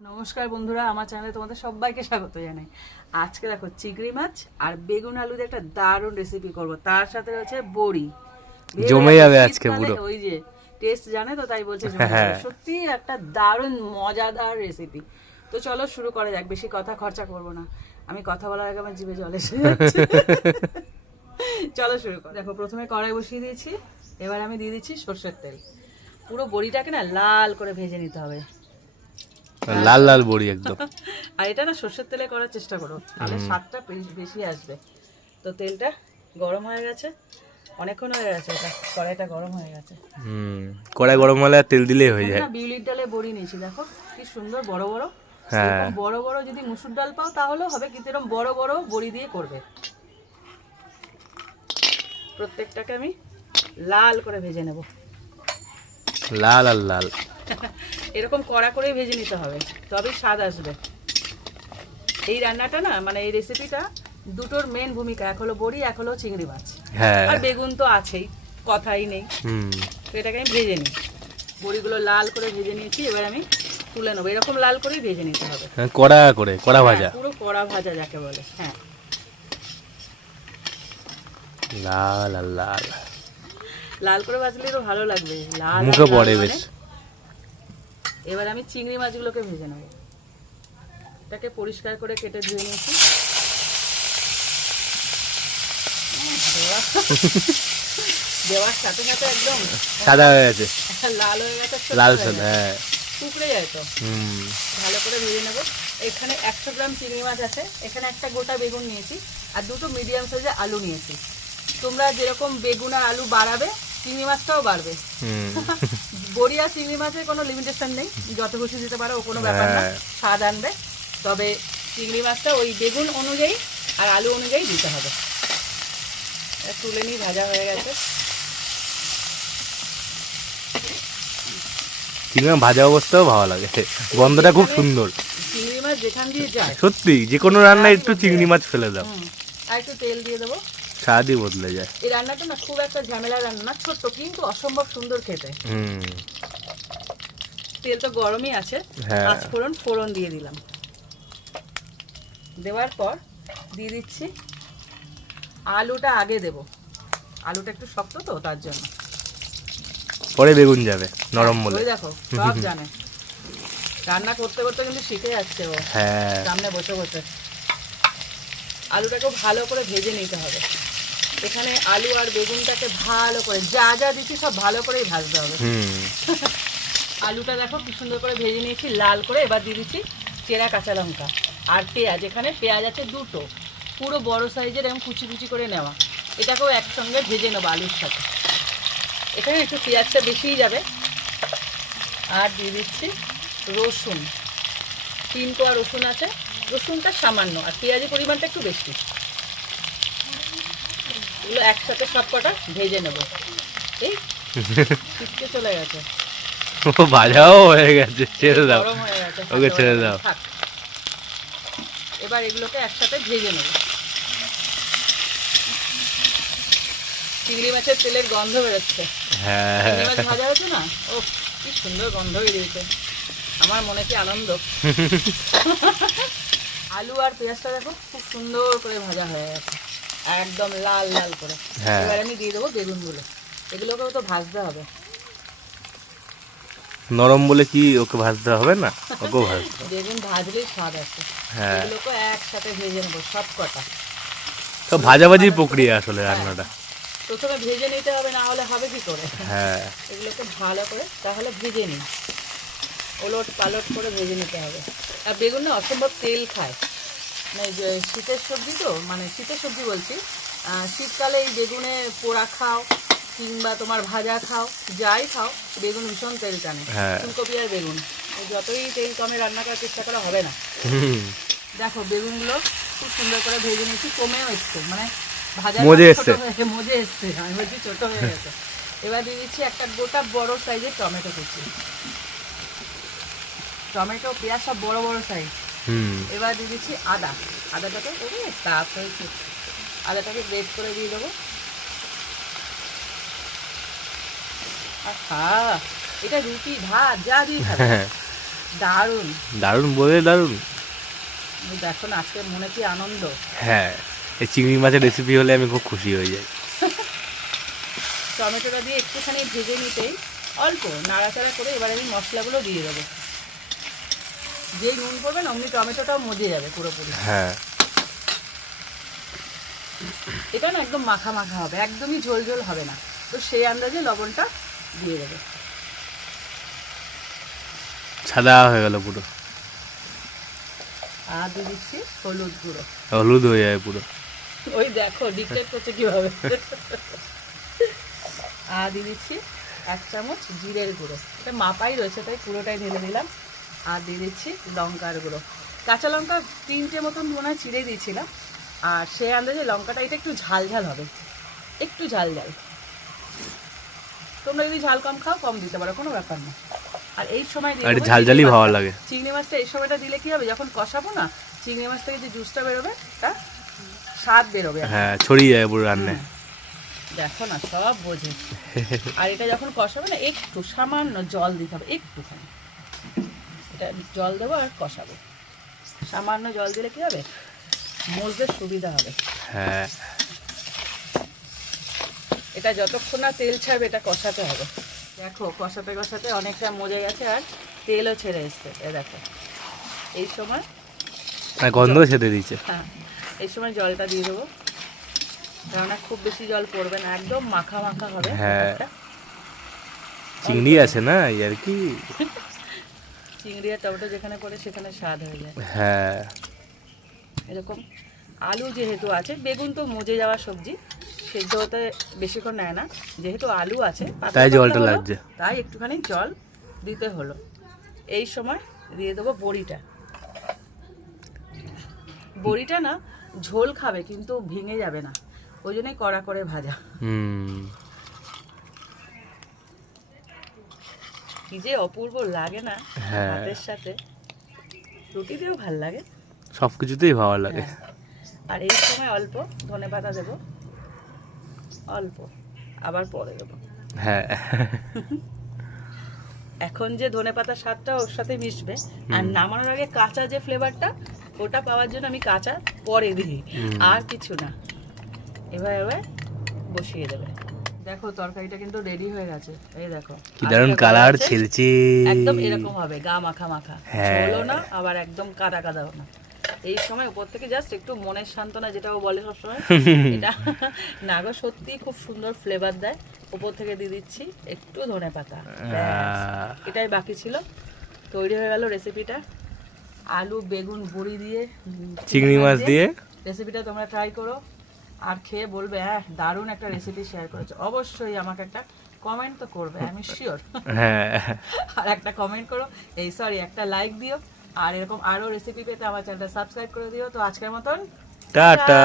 নমস্কার বন্ধুরা আমার চ্যানেলে তোমাদের সবাইকে স্বাগত জানাই। আজকে দেখো চিংড়ি মাছ আর বেগুন আলু দিয়ে একটা দারুণ রেসিপি করব। তার সাথে রয়েছে বড়ি। জমে যাবে আজকে পুরো। ওই যে টেস্ট জানে তো তাই বলছে হ্যাঁ। সত্যি একটা দারুণ মজাদার রেসিপি তো চলো শুরু করা যাক বেশি কথা খরচা করব না। আমি কথা বলার আগে আমার জিভে জল এসে যাচ্ছে। চলো শুরু কর দেখো প্রথমে কড়াই বসিয়ে দিয়েছি। এবার আমি দিয়ে দিচ্ছি সর্ষের তেল। পুরো বড়িটাকে না লাল করে ভেজে নিতে হবে। লাল লাল বড়ি একদম। আর এটা না সর্ষের তেলে করার চেষ্টা করো তাহলে স্বাদটা বেশ- বেশি আসবে। তো তেলটা গরম হয়ে গেছে অনেকক্ষণ হয়ে গেছে এটা কড়াইটা গরম হয়ে গেছে। হুম কড়াই গরম হলে তেল দিলেই হয়ে যায়। না বিউলির ডালে বড়ি নিয়েছি দেখো কি সুন্দর বড় বড়। হ্যাঁ। বড় বড় যদি মুসুর ডাল পাও তাহলে হবে কিন্তু এরকম বড় বড় বড়ি দিয়ে করবে। প্রত্যেকটাকে আমি লাল করে ভেজে নেব। লাল আর লাল। এরকম কড়া করেই ভেজে নিতে হবে তবেই স্বাদ আসবে। এই রান্নাটা না মানে এই রেসিপিটা দুটোর মেন ভূমিকা এক হলো বড়ি এক হলো চিংড়ি মাছ। হ্যাঁ। আর বেগুন তো আছেই কথাই নেই। হুম। তো এটাকে আমি ভেজে নিই। বড়িগুলো লাল করে ভেজে নিয়েছি এবার আমি তুলে নেব। এরকম লাল করেই ভেজে নিতে হবে। হ্যাঁ, কড়া করে কড়া ভাজা। হ্যাঁ, পুরো কড়া ভাজা যাকে বলে হ্যাঁ। লাল লাল। লাল করে ভাজলে তো ভালো লাগবে। লাল মুখে পড়ে মানে- বেশ। এবার আমি চিংড়ি মাছগুলোকে ভেজে নেব। এটাকে পরিষ্কার করে কেটে ধুয়ে নিয়েছি। দেওয়ার সাথে সাথে একদম সাদা হয়ে গেছে। লাল হয়ে গেছে লাল সাদা হ্যাঁ। টুকরে যায় তো? হুম। ভালো করে ভেজে নেব। এখানে একশো গ্রাম চিংড়ি মাছ আছে। এখানে একটা গোটা বেগুন নিয়েছি আর দুটো মিডিয়াম সাইজের আলু নিয়েছি। তোমরা যেরকম বেগুন আর আলু বাড়াবে চিংড়ি মাছটাও বাড়বে। আর চিংড়ি মাছের কোনো লিমিটেশন নেই। যত খুশি দিতে পারো ও কোনো ব্যাপার না। হ্যাঁ। স্বাদ আনবে। তবে চিংড়ি মাছটা ওই বেগুন অনুযায়ী আর আলু অনুযায়ী দিতে হবে। তুলে নিয়ে ভাজা হয়ে গেছে। চিংড়ি মাছ ভাজা অবস্থাও ভালো লাগে। গন্ধটা খুব সুন্দর। চিংড়ি মাছ যেখান দিয়ে যায়। সত্যি যে কোনো রান্নায় একটু চিংড়ি মাছ ফেলে দাও। আর একটু তেল দিয়ে দেবো। স্বাদই বদলে যায়। এই রান্নাটা না খুব একটা ঝামেলা রান্না ছোট্ট কিন্তু অসম্ভব সুন্দর খেতে। হুম। তেল তো গরমই আছে হ্যাঁ। পাঁচ ফোড়ন ফোড়ন দিয়ে দিলাম। দেওয়ার পর দিয়ে দিচ্ছি আলুটা আগে দেব। আলুটা একটু শক্ত তো তার জন্য। পরে বেগুন যাবে নরম বলে দেখো সব জানে। রান্না করতে করতে কিন্তু শিখে যাচ্ছে ও। হ্যাঁ। সামনে বসে বসে। আলুটাকেও ভালো করে ভেজে নিতে হবে। এখানে আলু আর বেগুনটাকে ভালো করে যা যা দিচ্ছি সব ভালো করেই ভাজতে হবে। আলুটা দেখো কি সুন্দর করে ভেজে নিয়েছি লাল করে এবার দিয়ে দিচ্ছি চেরা কাঁচা লঙ্কা আর পেঁয়াজ। এখানে পেঁয়াজ আছে দুটো পুরো বড় সাইজের এবং কুচি কুচি করে নেওয়া। এটাকেও একসঙ্গে ভেজে নেব আলুর সাথে। এখানে একটু পেঁয়াজটা বেশিই যাবে। আর দিয়ে দিচ্ছি রসুন তিন কোয়া রসুন আছে। রসুনটা সামান্য আর পেঁয়াজের পরিমাণটা একটু বেশি। এগুলো একসাথে সব কটা ভেজে নেব। এই চলে গেছে। ও ভাজাও হয়ে গেছে ছেড়ে দাও। গরম গেছে ওকে ছেড়ে এবার দাও। এবার এগুলোকে একসাথে ভেজে নেব। চিংড়ি মাছের তেলের গন্ধ বেরোচ্ছে। হ্যাঁ। মাছ ভাজা হয়েছে না? ও কি সুন্দর গন্ধ বেরিয়েছে। আমার মনে কি আনন্দ। আলু আর পেঁয়াজটা দেখো খুব সুন্দর করে ভাজা হয়ে গেছে। একদম লাল লাল করে। হ্যাঁ। এবার আমি দিয়ে দেবো বেগুনগুলো এগুলোকেও তো ভাজতে হবে। নরম বলে কি ওকে ভাজতে হবে না? ওকেও ভাজতে বেগুন ভাজলেই স্বাদ আছে হ্যাঁ। এগুলোকে একসাথে ভেজে নেব সব কটা। তো ভাজাভাজি প্রক্রিয়া আসলে রান্নাটা। প্রথমে ভেজে নিতে হবে না হলে হবে কি করে? হ্যাঁ। এগুলোকে ভালো করে তাহলে ভেজে নিই। ওলট পালট করে ভেজে নিতে হবে। আর বেগুন না অসম্ভব তেল খায়। মানে যে শীতের সবজি তো মানে শীতের সবজি বলছি শীতকালে এই বেগুনে পোড়া খাও কিংবা তোমার ভাজা খাও যাই খাও বেগুন ভীষণ তেল টানে। হ্যাঁ। ফুলকপি আর বেগুন। যতই তেল কমে রান্না করার চেষ্টা করা হবে না। দেখো বেগুনগুলো খুব সুন্দর করে ভেজে নিয়েছি কমেও এসছে। মানে ভাজা মজে ছোট এসছে। মজে এসছে। আমি বলছি ছোট হয়ে গেছে। এবার দিয়ে দিচ্ছি একটা গোটা বড় সাইজের টমেটো কুচি। টমেটো পেঁয়াজ সব বড় বড় সাইজ হুম। এবার দিয়ে দিচ্ছি আদা। আদাটাকে হয়েছে আদাটাকে গ্রেট করে দিয়ে দেবো। আহা এটা রুটি ভাত যা দিয়ে খাবে। হ্যাঁ। দারুণ। দারুণ বলে দারুণ। দেখো না আজকে মনে কি আনন্দ। হ্যাঁ এই চিংড়ি মাছের রেসিপি হলে আমি খুব খুশি হয়ে যাই। টমেটোটা দিয়ে একটুখানি ভেজে নিতেই অল্প নাড়াচাড়া করে এবার আমি মশলাগুলো দিয়ে দেবো। যেই নুন করবেন অমনি টমেটোটাও মজে যাবে পুরোপুরি। হ্যাঁ। এটা না একদম মাখা মাখা হবে একদমই ঝোল ঝোল হবে না। তো সেই আন্দাজে লবণটা দিয়ে দেবে। সাদা হয়ে গেল পুরো। আর দিয়ে দিচ্ছি হলুদ গুঁড়ো। হলুদ হয়ে যায় পুরো। ওই দেখো ডিকটেট করছে কীভাবে? আর দিয়ে দিচ্ছি এক চামচ জিরের গুঁড়ো। এটা মাপাই রয়েছে তাই পুরোটাই ঢেলে দিলাম। আর দিয়ে দিচ্ছি লঙ্কার গুঁড়ো। কাঁচা লঙ্কা তিনটে মতন মনে হয় চিড়ে দিয়েছিলাম। আর সে আন্দাজে লঙ্কাটা এটা একটু ঝাল ঝাল হবে। একটু ঝাল ঝাল। তোমরা যদি ঝাল কম খাও কম দিতে পারো কোনো ব্যাপার না। আর এই সময় ঝাল ঝালই ভালো। লাগে। চিংড়ি মাছটা এই সময়টা দিলে কি হবে যখন কষাবো না চিংড়ি মাছ থেকে যে জুসটা বেরোবে তা স্বাদ বেরোবে। হ্যাঁ ছড়িয়ে যায় পুরো রান্নায়। দেখো না সব বোঝে। আর এটা যখন কষাবে না একটু সামান্য জল দিতে হবে একটুখানি। এটা জল দেবো আর কষাবো। সামান্য জল দিলে কি হবে? মজতে সুবিধা হবে। হ্যাঁ। এটা যতক্ষণ না তেল ছাড়বে এটা কষাতে হবে। দেখো কষাতে কষাতে অনেকটা মজে গেছে আর তেলও ছেড়ে এসছে। এ দেখো এই সময় আর গন্ধ খেতে দিচ্ছে হ্যাঁ এই সময় জলটা দিয়ে দেবো। কেননা খুব বেশি জল পড়বে না একদম মাখা মাখা হবে। হ্যাঁ। চিংড়ি আছে না আর কি? চিংড়ি আর টমেটো যেখানে পড়ে সেখানে স্বাদ হয়ে যায়। হ্যাঁ। এরকম আলু যেহেতু আছে বেগুন তো মজে যাওয়া সবজি সেদ্ধ হতে বেশিক্ষণ নেয় না। যেহেতু আলু আছে তাই জলটা লাগছে। তাই একটুখানি জল দিতে হলো। এই সময় দিয়ে দেবো বড়িটা। বড়িটা না ঝোল খাবে কিন্তু ভেঙে যাবে না। ওই জন্যই কড়া করে ভাজা। হুম। কি যে অপূর্ব লাগে না হ্যাঁ। ভাতের সাথে। রুটি দিয়েও ভালো লাগে। সব কিছুতেই ভালো লাগে। হ্যাঁ। আর এই সময় অল্প ধনে পাতা দেবো। অল্প আবার পরে দেবো। হ্যাঁ। এখন যে ধনে পাতার স্বাদটা ওর সাথে মিশবে আর নামানোর আগে কাঁচা যে ফ্লেভারটা ওটা পাওয়ার জন্য আমি কাঁচা পরে দিই। আর কিছু না। এবার এবার বসিয়ে দেবে। দেখো তরকারিটা কিন্তু রেডি হয়ে গেছে। এই দেখো। কি আস্তে কালার করে একদম এরকম হবে গা মাখা মাখা। হ্যাঁ। ঝোলও না আবার একদম কাদা কাদাও না। এই সময় উপর থেকে জাস্ট একটু মনের সান্ত্বনা যেটা ও বলে সবসময় এটা না গো সত্যি খুব সুন্দর ফ্লেভার দেয়। উপর থেকে দিয়ে দিচ্ছি একটু ধনে পাতা। এটাই বাকি ছিল। তৈরি হয়ে গেল রেসিপিটা আলু বেগুন বড়ি দিয়ে চিংড়ি মাছ দিয়ে। রেসিপিটা তোমরা ট্রাই করো। আর খেয়ে বলবে হ্যাঁ দারুণ একটা রেসিপি শেয়ার করেছে। অবশ্যই আমাকে একটা কমেন্ট তো করবে আমি শিওর হ্যাঁ। আর একটা কমেন্ট করো এই সরি একটা লাইক দিও। আর এরকম আরও রেসিপি পেতে আমার চ্যানেলটা সাবস্ক্রাইব করে দিও। তো আজকের মতন টাটা।